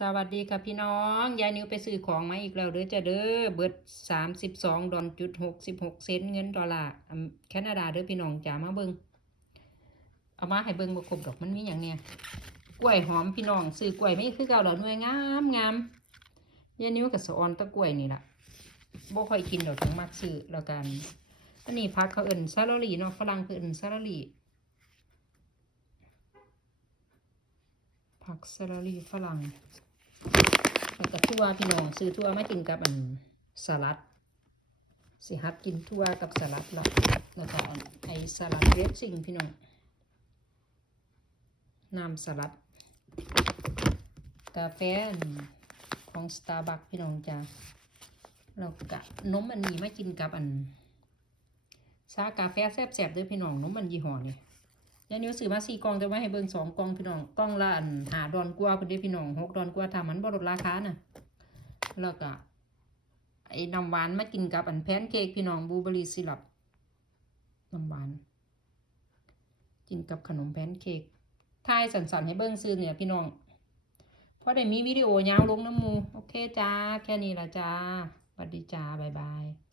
สวัสดีค่ะพี่น้อง ยายนิวไปซื้อของมาอีกแล้วเด้อจะเด้อเบิดสามสิบสองดอลจุดหกสิบหกเซนเงินดอลลาร์แคนาดาเด้อพี่น้องจ๋ามาเบิงเอามาให้เบิงบ่คบดอกมันมีอย่างเนี้ยกล้วยหอมพี่น้องซื้อกล้วยไม่คือเก่าแล้วหน่วยงามงามยายนิวกับสออนตะกล้วยนี่แหล่ะบ่ค่อยกินดอกถึงมักซื้อแล้วกันอันนี้พักเขาเอิ่นซาลารีเนาะฝรั่งเขาเอิ่นซาลารีผักสลัดฝรั่ง แล้วก็ทั่วพี่น้องซื้อทั่วมากินกับอันสลัดสิฮัดกินทั่วกับสลัดละแล้วก็ไอสลัดเวฟซิ่งพี่น้องน้ำสลัด กาแฟของสตาร์บัคพี่น้องจ้าแล้วก็นมอันนี้มากินกับอันชากาแฟแซ่บๆด้วยพี่น้องนมมันยี่ห้อนี่ ยายนิวซื้อมาสี่กล่องแต่ว่าให้เบิ่งสองกล่องพี่น้องกล่องละอันหาดอนกว่าเพิ่นเด้พี่น้องหกดอนกว่าถ้ามันบ่ลดราคาน่ะแล้วก็ไอ้น้ำหวานมากินกับอันแพนเค้กพี่น้องบูเบอรี่ซิรัปน้ำหวานกินกับขนมแพนเค้กทายสันๆให้เบิ่งซื้อเนี่ยพี่น้องเพราะได้มีวิดีโอยาวลงน้ำมู โอเคจ้า แค่นี้ละจ้าสวัสดีจ้า บ๊ายบาย